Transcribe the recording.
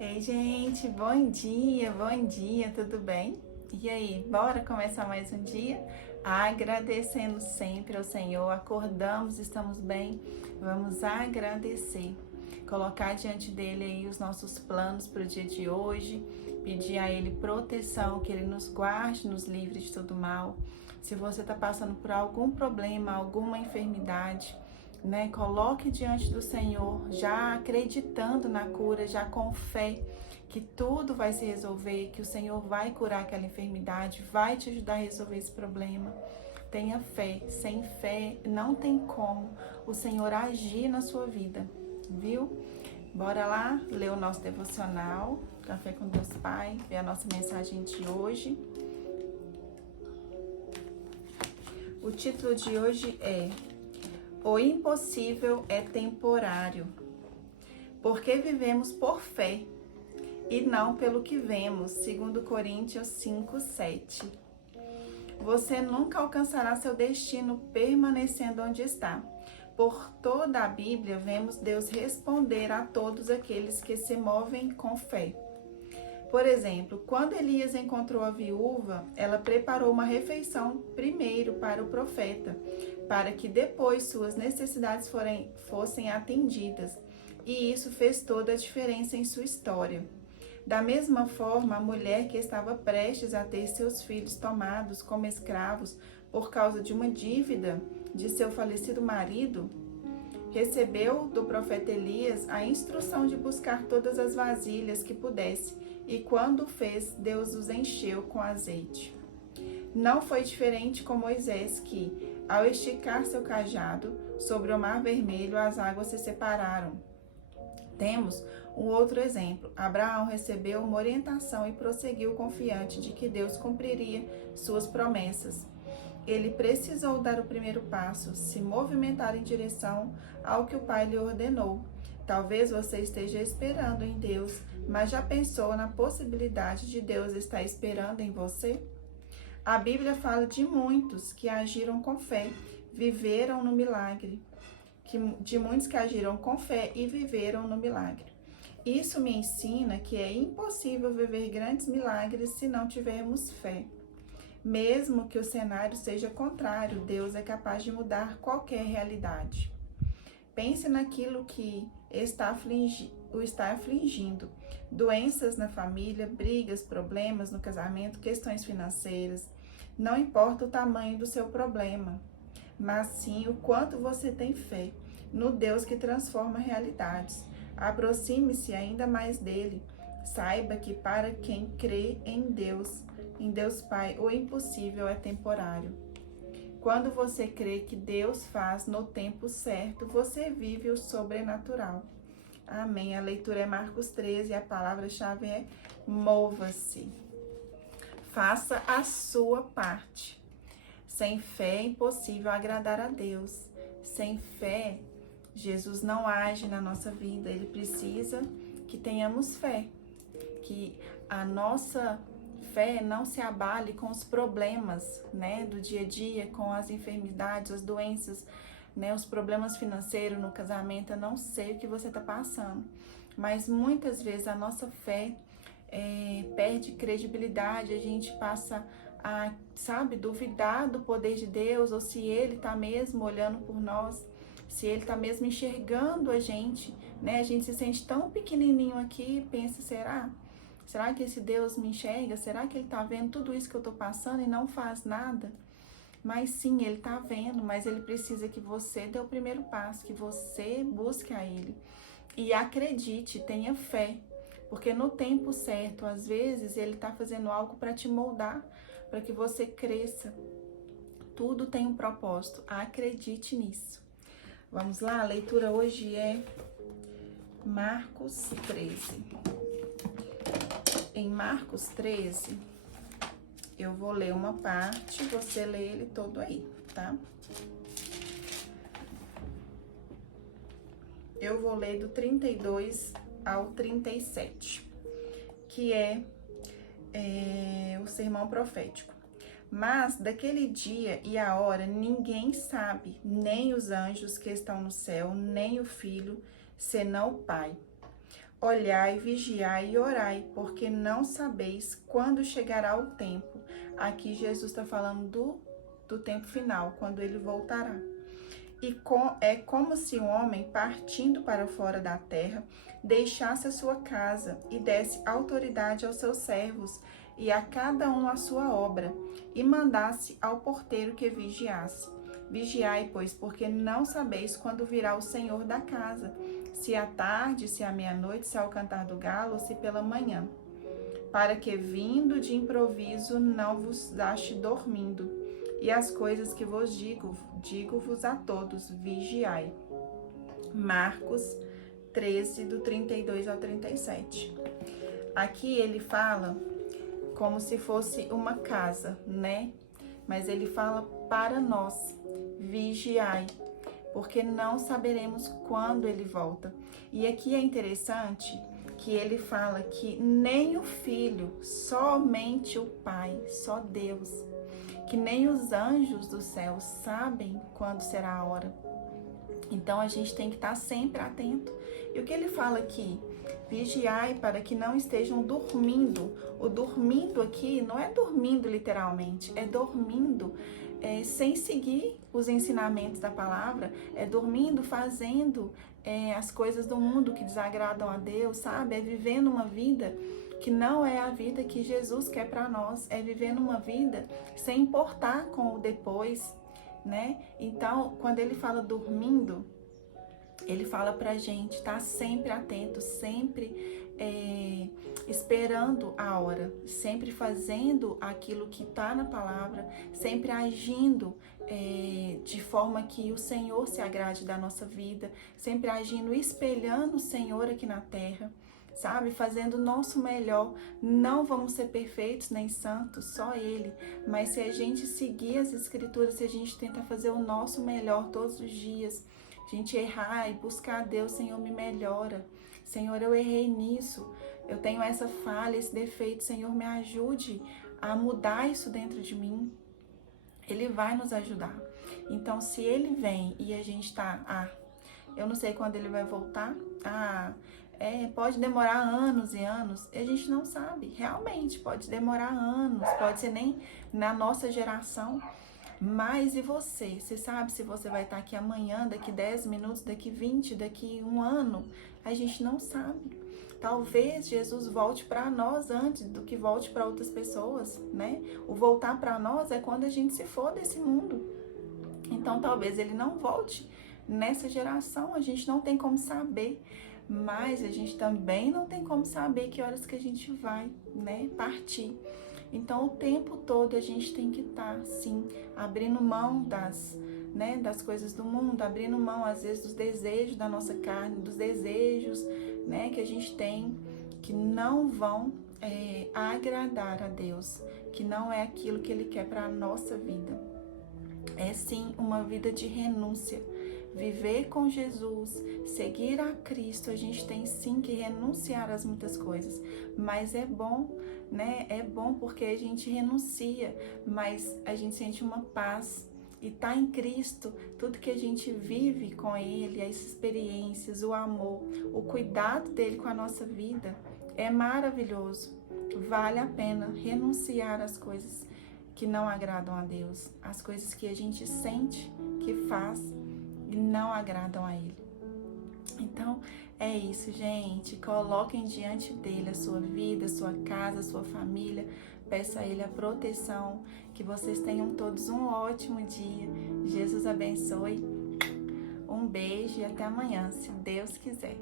Ei, gente, bom dia, tudo bem? E aí, bora começar mais um dia? Agradecendo sempre ao Senhor, acordamos, estamos bem, vamos agradecer, colocar diante dele aí os nossos planos para o dia de hoje, pedir a ele proteção, que ele nos guarde, nos livre de todo mal. Se você está passando por algum problema, alguma enfermidade, né? Coloque diante do Senhor, já acreditando na cura, já com fé que tudo vai se resolver, que o Senhor vai curar aquela enfermidade, vai te ajudar a resolver esse problema. Tenha fé, sem fé não tem como o Senhor agir na sua vida, viu? Bora lá ler o nosso devocional, Café com Deus Pai, ver a nossa mensagem de hoje. O título de hoje é O impossível é temporário, porque vivemos por fé e não pelo que vemos, segundo Coríntios 5:7. Você nunca alcançará seu destino permanecendo onde está. Por toda a Bíblia, vemos Deus responder a todos aqueles que se movem com fé. Por exemplo, quando Elias encontrou a viúva, ela preparou uma refeição primeiro para o profeta, para que depois suas necessidades fossem atendidas. E isso fez toda a diferença em sua história. Da mesma forma, a mulher que estava prestes a ter seus filhos tomados como escravos por causa de uma dívida de seu falecido marido, recebeu do profeta Elias a instrução de buscar todas as vasilhas que pudesse, e quando o fez, Deus os encheu com azeite. Não foi diferente com Moisés, que, ao esticar seu cajado sobre o mar vermelho, as águas se separaram. Temos um outro exemplo. Abraão recebeu uma orientação e prosseguiu confiante de que Deus cumpriria suas promessas. Ele precisou dar o primeiro passo, se movimentar em direção ao que o Pai lhe ordenou. Talvez você esteja esperando em Deus, mas já pensou na possibilidade de Deus estar esperando em você? A Bíblia fala de muitos que agiram com fé, viveram no milagre. De muitos que agiram com fé e viveram no milagre. Isso me ensina que é impossível viver grandes milagres se não tivermos fé. Mesmo que o cenário seja contrário, Deus é capaz de mudar qualquer realidade. Pense naquilo que o está afligindo. Doenças na família, brigas, problemas no casamento, questões financeiras. Não importa o tamanho do seu problema, mas sim o quanto você tem fé no Deus que transforma realidades. Aproxime-se ainda mais dele. Saiba que para quem crê em Deus Pai, o impossível é temporário. Quando você crê que Deus faz no tempo certo, você vive o sobrenatural. Amém. A leitura é Marcos 13 e a palavra-chave é mova-se. Faça a sua parte. Sem fé é impossível agradar a Deus. Sem fé, Jesus não age na nossa vida. Ele precisa que tenhamos fé, que a nossa fé não se abale com os problemas, né, do dia a dia, com as enfermidades, as doenças, né, os problemas financeiros no casamento. Eu não sei o que você está passando, mas muitas vezes a nossa fé perde credibilidade, a gente passa a, duvidar do poder de Deus, ou se Ele está mesmo olhando por nós, se Ele está mesmo enxergando a gente, né? A gente se sente tão pequenininho aqui e pensa, será que esse Deus me enxerga? Será que Ele está vendo tudo isso que eu estou passando e não faz nada? Mas sim, Ele está vendo, mas Ele precisa que você dê o primeiro passo, que você busque a Ele. E acredite, tenha fé, porque no tempo certo, às vezes, Ele está fazendo algo para te moldar, para que você cresça. Tudo tem um propósito, acredite nisso. Vamos lá, a leitura hoje é Marcos 13. Em Marcos 13, eu vou ler uma parte, você lê ele todo aí, tá? Eu vou ler do 32 ao 37, que é o sermão profético. Mas daquele dia e a hora ninguém sabe, nem os anjos que estão no céu, nem o Filho, senão o Pai. Olhai, vigiai e orai, porque não sabeis quando chegará o tempo. Aqui Jesus está falando do tempo final, quando ele voltará. É como se um homem, partindo para fora da terra, deixasse a sua casa e desse autoridade aos seus servos e a cada um a sua obra, e mandasse ao porteiro que vigiasse. Vigiai, pois, porque não sabeis quando virá o Senhor da casa, se à tarde, se à meia-noite, se ao cantar do galo, ou se pela manhã, para que, vindo de improviso, não vos ache dormindo. E as coisas que vos digo-vos a todos, vigiai. Marcos 13, do 32 ao 37. Aqui ele fala como se fosse uma casa, né? Mas ele fala para nós, vigiai, porque não saberemos quando ele volta. E aqui é interessante que ele fala que nem o Filho, somente o Pai, só Deus, que nem os anjos do céu sabem quando será a hora. Então a gente tem que estar sempre atento. E o que ele fala aqui? Vigiai para que não estejam dormindo. O dormindo aqui não é dormindo literalmente, é dormindo sem seguir os ensinamentos da palavra, é dormindo fazendo as coisas do mundo que desagradam a Deus, sabe? É vivendo uma vida que não é a vida que Jesus quer para nós, é vivendo uma vida sem importar com o depois, né? Então, quando ele fala dormindo, ele fala pra gente estar sempre atento, sempre esperando a hora, sempre fazendo aquilo que está na palavra, sempre agindo de forma que o Senhor se agrade da nossa vida, sempre agindo, espelhando o Senhor aqui na terra, sabe? Fazendo o nosso melhor. Não vamos ser perfeitos nem santos, só Ele. Mas se a gente seguir as Escrituras, se a gente tentar fazer o nosso melhor todos os dias, a gente errar e buscar a Deus, Senhor, me melhora. Senhor, eu errei nisso. Eu tenho essa falha, esse defeito. Senhor, me ajude a mudar isso dentro de mim. Ele vai nos ajudar. Então, se Ele vem e a gente tá... eu não sei quando Ele vai voltar. Pode demorar anos e anos, a gente não sabe, realmente pode demorar anos, pode ser nem na nossa geração, mas e você? Você sabe se você vai estar aqui amanhã, daqui 10 minutos, daqui 20, daqui um ano? A gente não sabe. Talvez Jesus volte para nós antes do que volte para outras pessoas, né? O voltar para nós é quando a gente se for desse mundo. Então talvez ele não volte nessa geração, a gente não tem como saber. Mas a gente também não tem como saber que horas que a gente vai, né, partir. Então, o tempo todo a gente tem que estar, sim, abrindo mão das coisas do mundo, abrindo mão, às vezes, dos desejos da nossa carne, dos desejos, né, que a gente tem, que não vão agradar a Deus, que não é aquilo que Ele quer para a nossa vida. É, sim, uma vida de renúncia. Viver com Jesus, seguir a Cristo, a gente tem sim que renunciar a muitas coisas, mas é bom, né? É bom porque a gente renuncia, mas a gente sente uma paz e tá em Cristo. Tudo que a gente vive com Ele, as experiências, o amor, o cuidado dele com a nossa vida é maravilhoso. Vale a pena renunciar às coisas que não agradam a Deus, as coisas que a gente sente que faz e não agradam a Ele. Então, é isso, gente. Coloquem diante dele a sua vida, a sua casa, a sua família. Peça a Ele a proteção. Que vocês tenham todos um ótimo dia. Jesus abençoe. Um beijo e até amanhã, se Deus quiser.